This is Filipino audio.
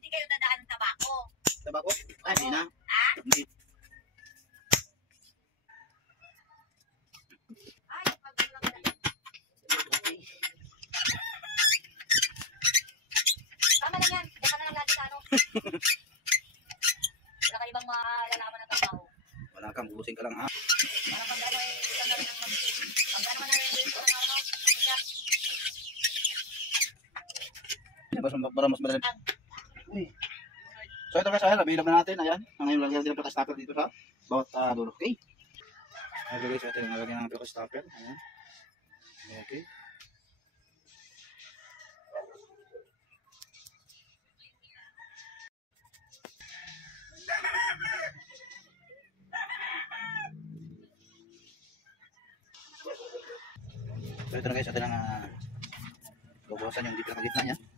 hindi kayo dadaan ng tabako. Tabako? Ay, hindi na. Ha? Hindi. Ay, pagkulang na. Tama lang yan. Diyan ka na lang lagi sa ano. Wala ka ibang malalaman ng trabaho. Wala kang busin ka lang ha. Parang pag ano eh, ikaw na rin ang mag-isip. Pag ano man na rin dito ng ano, Para mas madali. Uy. So ito guys, ayan, available na natin. Ayan. Ngayon lagyan natin ng plaka stopper dito sa bawat dulo. Okay. Okay guys, ito yung nalagyan ng plaka stopper. Ayan. Okay. So ito na guys, ito na bubuhasan yung dito sa gitna niya.